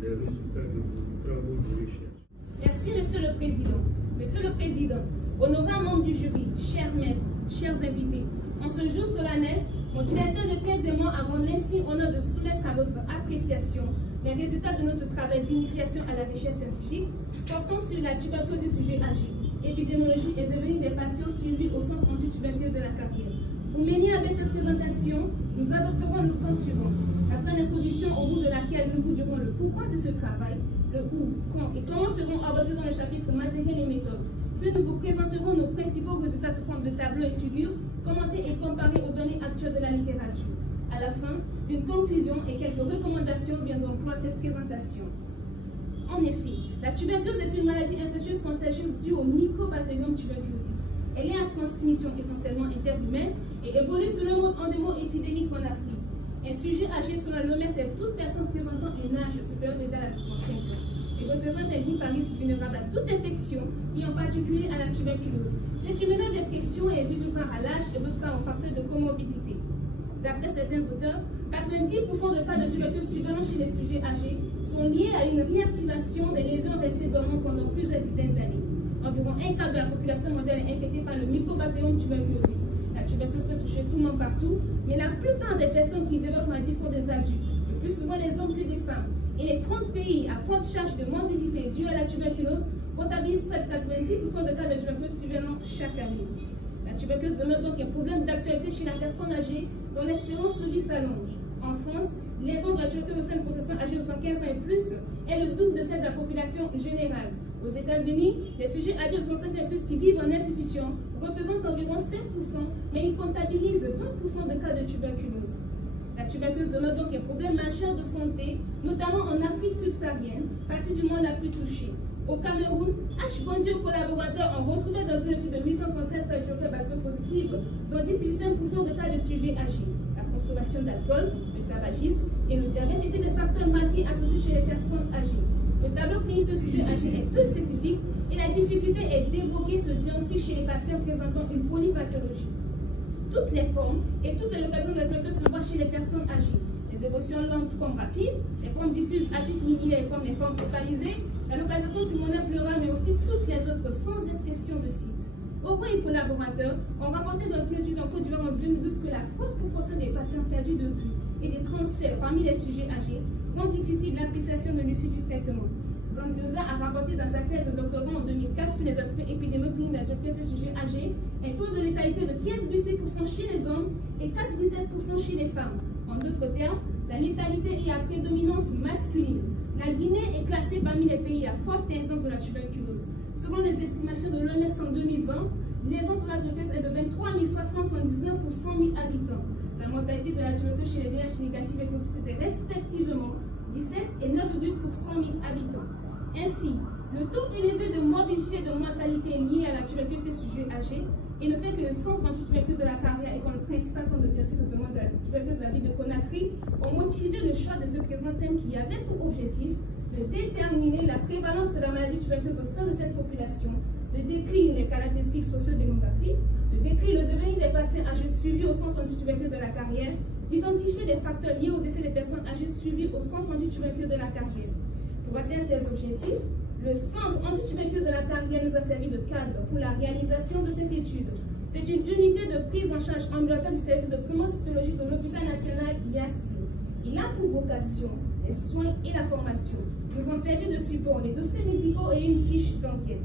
les résultats de vos travaux de recherche. Merci, Monsieur le Président. Monsieur le Président, honorants membres du jury, chers maîtres, chers invités, en ce jour solennel, mon directeur de thèse et moi avons l'insigne honneur de soumettre à votre appréciation les résultats de notre travail d'initiation à la recherche scientifique portant sur la tuberculose du sujet âgé, épidémiologie et devenir des patients suivis au centre antituberculeux de la carrière. Pour mener avec cette présentation, nous adopterons le plan suivant. Après l'introduction au bout de laquelle nous vous dirons le pourquoi de ce travail, le où, quand et comment seront abordés dans le chapitre matériel et méthode. Puis nous vous présenterons nos principaux résultats sous forme de tableaux et figures, commentés et comparés aux données actuelles de la littérature. À la fin, une conclusion et quelques recommandations viendront clore cette présentation. En effet, la tuberculose est une maladie infectieuse contagieuse due au Mycobacterium tuberculosis. Elle est à transmission essentiellement interhumaine et évolue selon le mode endémo-épidémique en Afrique. Un sujet âgé selon l'OMS est toute personne présentant un âge supérieur ou égal à 65 ans. Il représente un groupe à risque vulnérable à toute infection et en particulier à la tuberculose. Cette immunodépression est due d'une part à l'âge et d'autre part aux facteurs de comorbidité. D'après certains auteurs, 90% de cas de tuberculose survenant chez les sujets âgés sont liés à une réactivation des lésions restées dormantes pendant plusieurs dizaines d'années. Environ un quart de la population mondiale est infectée par le Mycobacterium tuberculosis. La tuberculose peut toucher tout le monde partout, mais la plupart des personnes qui développent la maladie sont des adultes, le plus souvent les hommes plus des femmes. Et les 30 pays à forte charge de morbidité due à la tuberculose comptabilisent près de 90% de cas de tuberculose survenant chaque année. La tuberculose demeure donc un problème d'actualité chez la personne âgée dont l'espérance de vie s'allonge. En France, l'incidence de la tuberculose au sein de la population âgée de 115 ans et plus est le double de celle de la population générale. Aux États-Unis, les sujets âgés de 65 ans et plus qui vivent en institution représentent environ 5%, mais ils comptabilisent 20% de cas de tuberculose. La tuberculose demeure donc un problème majeur de santé, notamment en Afrique subsaharienne, partie du monde la plus touchée. Au Cameroun, H. Bondi et collaborateurs ont retrouvé dans une étude de 1876 sur la tuberculose positive, dont 10,5% de cas de sujets âgés. La consommation d'alcool, le tabagisme et le diabète étaient des facteurs marqués associés chez les personnes âgées. Le tableau clinique sur le sujet âgé est peu spécifique et la difficulté est d'évoquer ce diagnostic chez les patients présentant une polypathologie. Toutes les formes et toutes les occasions de la tuberculose se voient chez les personnes âgées. Les évolutions lentes comme rapides, les formes diffuses adultes linéaires comme les formes focalisées, la localisation pulmonaire pleurale, mais aussi toutes les autres, sans exception de site. Ouro et collaborateurs ont rapporté dans une étude en Côte d'Ivoire en 2012 que la forte proportion des patients perdus de vue et des transferts parmi les sujets âgés rend difficile l'appréciation de l'issue du traitement. Zambiosa a rapporté dans sa thèse de doctorat en 2004 sur les aspects épidémiologiques de la tuberculose chez les sujets âgés un taux de létalité de 15,6% chez les hommes et 4,7% chez les femmes. En d'autres termes, la létalité est à prédominance masculine. La Guinée est classée parmi les pays à forte incidence de la tuberculose. Selon les estimations de l'OMS en 2020, l'incidence de la tuberculose est de 23 379 pour 100 000 habitants. La mortalité de la tuberculose chez les VIH négatifs est constituée respectivement 17 et 9,8 pour 100 000 habitants. Ainsi, le taux élevé de morbidité et de mortalité lié à la tuberculose chez les sujets âgés et le fait que le centre antituberculeux de la carrière est comme le principal centre de diagnostic de la tuberculose de la ville de Conakry ont motivé le choix de ce présent thème qui avait pour objectif de déterminer la prévalence de la maladie tuberculeuse au sein de cette population, de décrire les caractéristiques socio-démographiques, de décrire le devenir des patients âgés suivis au centre antituberculeux de la carrière, d'identifier les facteurs liés au décès des personnes âgées suivies au centre antituberculeux de la carrière. Pour atteindre ces objectifs, le centre antituberculeux de la carrière nous a servi de cadre pour la réalisation de cette étude. C'est une unité de prise en charge ambulatoire du service de promotion cytologique de l'hôpital national IASTI. Il a pour vocation les soins et la formation. Nous ont servi de support les dossiers médicaux et une fiche d'enquête.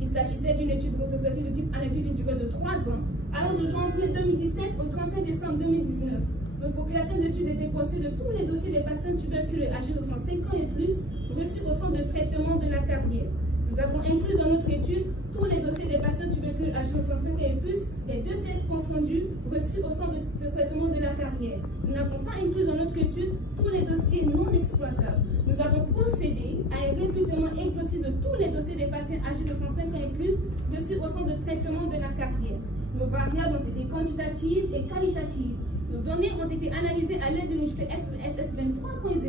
Il s'agissait d'une étude représentative de type anecdotique d'une durée de 3 ans, allant de janvier 2017 au 31 décembre 2019. Notre population d'études était conçue de tous les dossiers des patients tuberculeux âgés de 65 ans et plus reçus au centre de traitement de la carrière. Nous avons inclus dans notre étude tous les dossiers des patients tuberculeux âgés de 65 ans et plus, les deux sexes confondus, reçus au centre de traitement de la carrière. Nous n'avons pas inclus dans notre étude tous les dossiers non exploitables. Nous avons procédé à un recrutement exhaustif de tous les dossiers des patients âgés de 65 ans et plus, reçus au centre de traitement de la carrière. Nos variables ont été quantitatives et qualitatives. Nos données ont été analysées à l'aide du logiciel SS23.0.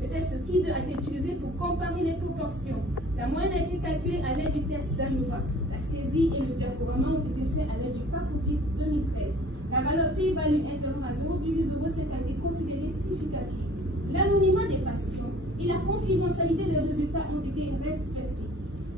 Le test KID a été utilisé pour comparer les proportions. La moyenne a été calculée à l'aide du test d'ANOVA. La saisie et le diaporama ont été faits à l'aide du PACOFIS 2013. La valeur p-value inférieure à 0,05 a été considérée significative. L'anonymat des patients et la confidentialité des résultats ont été respectées.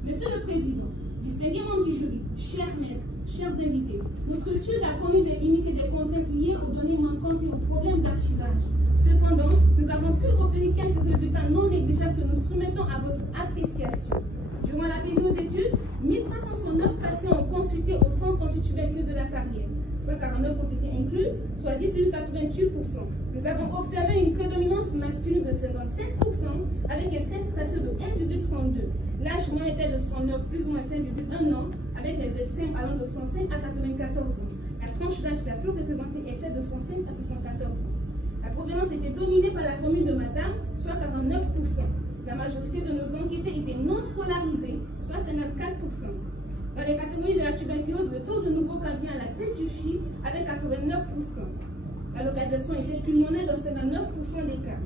Monsieur le Président, distingués membres du jury, chers maîtres, chers invités, notre étude a connu des limites et des contraintes liées aux données manquantes et aux problèmes d'archivage. Cependant, nous avons pu obtenir quelques résultats non négligeables que nous soumettons à votre appréciation. Durant la période d'étude, 1369 patients ont consulté au centre antituberculeux de la Carrière. 149 ont été inclus, soit 10,88%. Nous avons observé une prédominance masculine de 57% avec un sexe ratio de 1,32. L'âge moyen était de 109 plus ou moins 5,1 ans, avec les extrêmes allant de 105 à 94 ans. La tranche d'âge la plus représentée est celle de 105 à 74 ans. La provenance était dominée par la commune de Matam, soit 49%. La majorité de nos enquêtés étaient non scolarisés, soit 54%. Dans les catégories de la tuberculose, le taux de nouveau cas vient à la tête du fil avec 89%. La localisation était pulmonaire dans 59% des cas.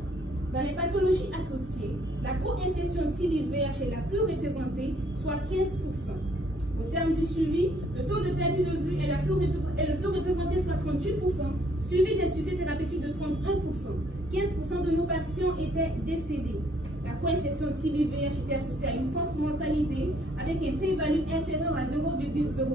Dans les pathologies associées, la co-infection TB-VIH est la plus représentée, soit 15%. Au terme du suivi, le taux de perdu de vue est le plus représenté, soit 38%, suivi des succès thérapeutiques de 31%. 15% de nos patients étaient décédés. La co-infection TB-VIH était associée à une forte mortalité avec un p-value inférieur à 0,05.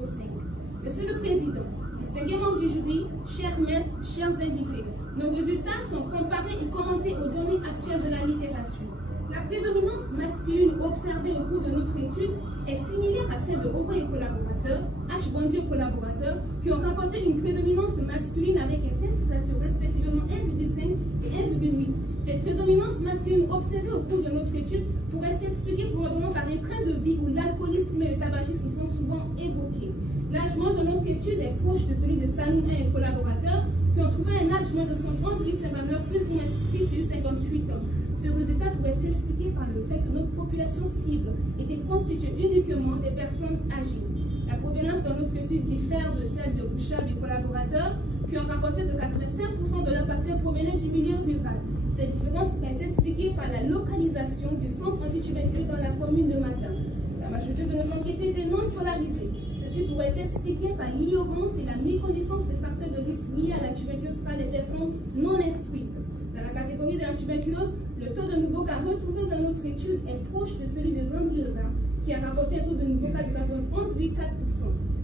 Monsieur le Président, distingués membres du jury, chers maîtres, chers invités, nos résultats sont comparés et commentés aux données actuelles de la littérature. La prédominance masculine observée au cours de notre étude est similaire à celle de Oba et collaborateurs, H. Bondi et collaborateurs, qui ont rapporté une prédominance masculine avec un sexe ratio respectivement 1,5 et 1,8. Cette prédominance masculine observée au cours de notre étude pourrait s'expliquer probablement par un train de vie où l'alcoolisme et le tabagisme sont souvent évoqués. L'âge moyen de notre étude est proche de celui de Sanoun et collaborateurs, qui ont trouvé un âge moyen de 111,59 plus ou moins 6,58 ans. Ce résultat pourrait s'expliquer par le fait que notre population cible était constituée uniquement des personnes âgées. La provenance dans notre étude diffère de celle de Bouchard et collaborateurs, qui ont rapporté que 85% de leurs patients provenaient du milieu rural. Cette différence pourrait s'expliquer par la localisation du centre antituberculeux dans la commune de Matam. La majorité de nos enquêtés étaient non scolarisés. Ceci pourrait s'expliquer par l'ignorance et la méconnaissance des facteurs de risque liés à la tuberculose par les personnes non instruites. Dans la catégorie de la tuberculose, le taux de nouveaux cas retrouvés dans notre étude est proche de celui de Zambiosa, qui a rapporté un taux de nouveaux cas de 91,4%.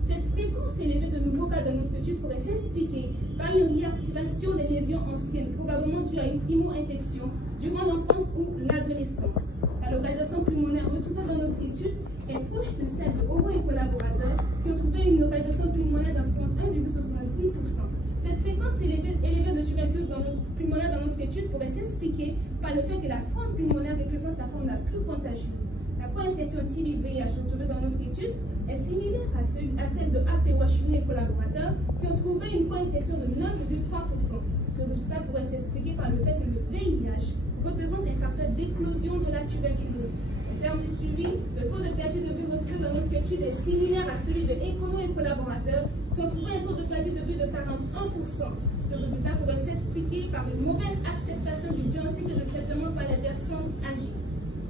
Cette fréquence élevée de nouveaux cas dans notre étude pourrait s'expliquer par une réactivation des lésions anciennes, probablement due à une primo-infection durant l'enfance ou l'adolescence. La localisation pulmonaire retrouvée dans notre étude est proche de celle de Oro et collaborateurs, qui ont trouvé une localisation pulmonaire dans 1,70%. Cette fréquence élevée de tuberculose pulmonaire dans notre étude pourrait s'expliquer par le fait que la forme pulmonaire représente la forme la plus contagieuse. La co-infection TB-VIH retrouvée dans notre étude est similaire à celle de APOH et collaborateurs, qui ont trouvé une co-infection de 9,3%. Ce résultat pourrait s'expliquer par le fait que le VIH représente un facteur d'éclosion de la tuberculose. En termes de suivi, le taux de perdu de vue retrouvé dans notre étude est similaire à celui de Econo et collaborateurs, qui ont trouvé un taux de perdu de vue de 41%. Ce résultat pourrait s'expliquer par une mauvaise acceptation du diagnostic de traitement par les personnes âgées.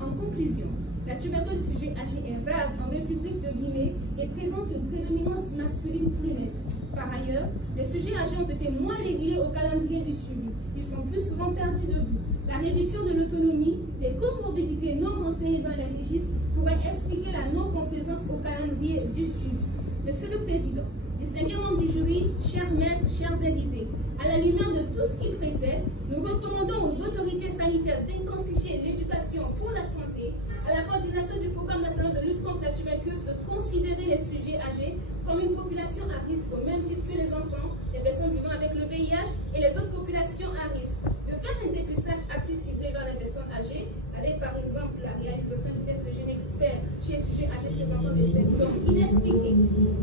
En conclusion, la tuberculose du sujet âgé est rare en République de Guinée et présente une prédominance masculine plus nette. Par ailleurs, les sujets âgés ont été moins réguliers au calendrier du suivi. Ils sont plus souvent perdus de vue. La réduction de l'autonomie, les comorbidités non renseignées dans les registres pourraient expliquer la non-complaisance au calendrier du suivi. Monsieur le Président, distingués membres du jury, chers maîtres, chers invités, à la lumière de tout ce qui précède, nous recommandons aux autorités sanitaires d'intensifier l'éducation pour la santé, à la coordination du programme national de lutte contre la tuberculose de considérer les sujets âgés comme une population à risque, au même titre que les enfants, les personnes vivant avec le VIH et les autres populations à risque. De faire un dépistage actif ciblé vers les personnes âgées, avec par exemple la réalisation du test GeneXpert chez les sujets âgés présentant des symptômes inexpliqués.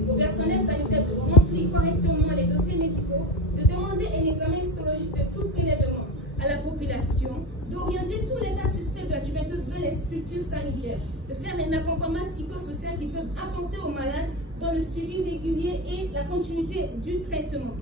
Au personnel sanitaire de remplir correctement les dossiers médicaux, de demander un examen histologique de tout prélèvement. À la population, d'orienter tous les cas suspects de la tuberculose vers les structures sanitaires, de faire un accompagnement psychosocial qui peut apporter aux malades dans le suivi régulier et la continuité du traitement.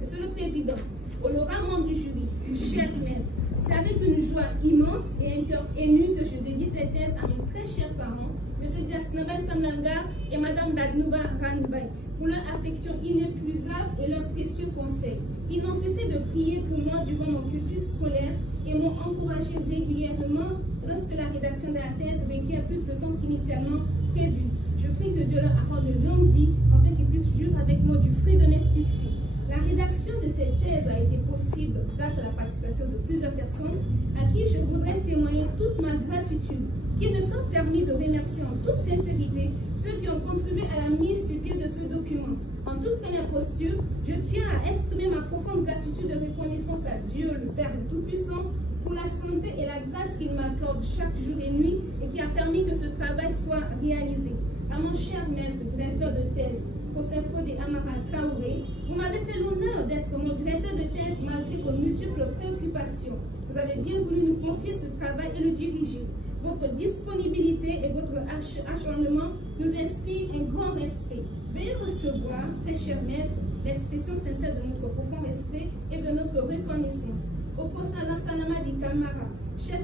Monsieur le Président, honorables membres du jury, chers maîtres, c'est avec une joie immense et un cœur ému que je dédie cette thèse à mes très chers parents, M. Diasnabel Samlanga et Mme Dadnouba Ranbay, pour leur affection inépuisable et leurs précieux conseils. Ils n'ont cessé de prier pour moi durant mon cursus scolaire et m'ont encouragé régulièrement lorsque la rédaction de la thèse requiert plus de temps qu'initialement prévu. Je prie que Dieu leur accorde de longue vie afin qu'ils puissent jouir avec moi du fruit de mes succès. La rédaction de cette thèse a été possible grâce à la participation de plusieurs personnes à qui je voudrais témoigner toute ma gratitude. Qu'il me soit permis de remercier en toute sincérité ceux qui ont contribué à la mise sur pied de ce document. En toute première posture, je tiens à exprimer ma profonde gratitude et reconnaissance à Dieu, le Père Tout-Puissant, pour la santé et la grâce qu'il m'accorde chaque jour et nuit et qui a permis que ce travail soit réalisé. À mon cher maître, directeur de thèse, Kosefode Amara Traoré, vous m'avez fait l'honneur d'être mon directeur de thèse malgré vos multiples préoccupations. Vous avez bien voulu nous confier ce travail et le diriger. Votre disponibilité et votre acharnement nous inspirent un grand respect. Veuillez recevoir, très cher maître, l'expression sincère de notre profond respect et de notre reconnaissance. Oposa Lansanama Di Kamara, chef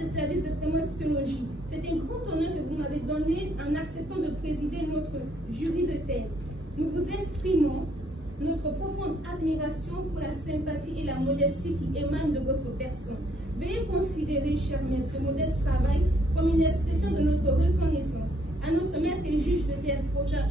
de service de prémostologie, c'est un grand honneur que vous m'avez donné en acceptant de présider notre jury de thèse. Nous vous exprimons notre profonde admiration pour la sympathie et la modestie qui émanent de votre personne. Veuillez considérer, cher maître, ce modeste travail comme une expression de notre reconnaissance. À notre maître et juge de thèse, professeur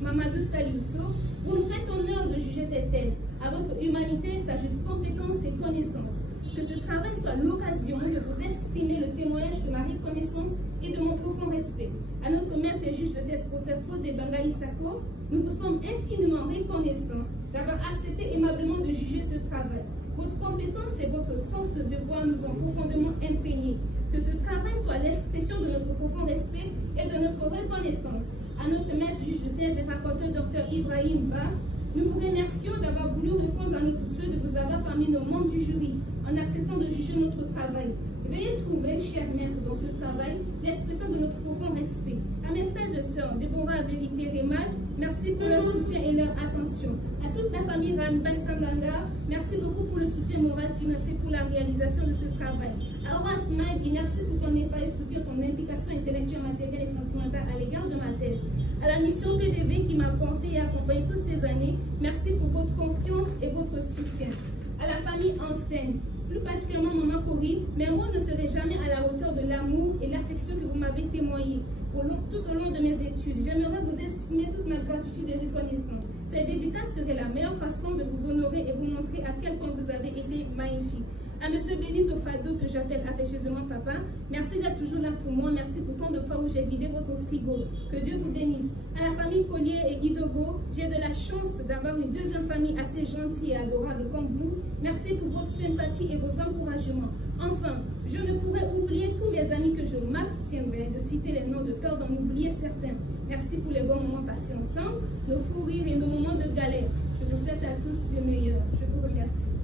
Mamadou Saliousso, vous nous faites honneur de juger cette thèse. À votre humanité s'ajoutent compétences et connaissances. Que ce travail soit l'occasion de vous exprimer le témoignage de ma reconnaissance et de mon profond respect. À notre maître et juge de thèse, professeur Fode Bangali Sako, nous vous sommes infiniment reconnaissants d'avoir accepté aimablement de juger ce travail. Votre compétence et votre sens de devoir nous ont profondément imprégnés. Que ce travail soit l'expression de notre profond respect et de notre reconnaissance. À notre maître juge de thèse et rapporteur Dr Ibrahim Ba, nous vous remercions d'avoir voulu répondre à notre souhait de vous avoir parmi nos membres du jury en acceptant de juger notre travail. Veuillez trouver, cher maître, dans ce travail, l'expression de notre profond respect. À mes frères et sœurs, Déborah, Vérité et Madj, merci pour leur soutien et leur attention. À toute la famille Ranbay Sanganga, merci beaucoup pour le soutien moral financier pour la réalisation de ce travail. À Horace Maïdi, merci pour ton effort et soutien, ton implication intellectuelle, matérielle et sentimentale à l'égard de ma thèse. À la mission PDV qui m'a porté et accompagné toutes ces années, merci pour votre confiance et votre soutien. À la famille Enseigne, plus particulièrement Maman Corinne, mes mots ne seraient jamais à la hauteur de l'amour et l'affection que vous m'avez témoigné tout au long de mes études. J'aimerais vous exprimer toute ma gratitude et reconnaissance. Cette dédicace serait la meilleure façon de vous honorer et vous montrer à quel point vous avez été magnifique. À M. Benito Fado, que j'appelle affectueusement papa, merci d'être toujours là pour moi. Merci pour tant de fois où j'ai vidé votre frigo. Que Dieu vous bénisse. À la famille Collier et Idogo, j'ai de la chance d'avoir une deuxième famille assez gentille et adorable comme vous. Merci pour votre sympathie et vos encouragements. Enfin, je ne pourrais oublier tous mes amis que je m'abstiendrai de citer les noms de peur d'en oublier certains. Merci pour les bons moments passés ensemble, nos fous rires et nos moments de galère. Je vous souhaite à tous le meilleur. Je vous remercie.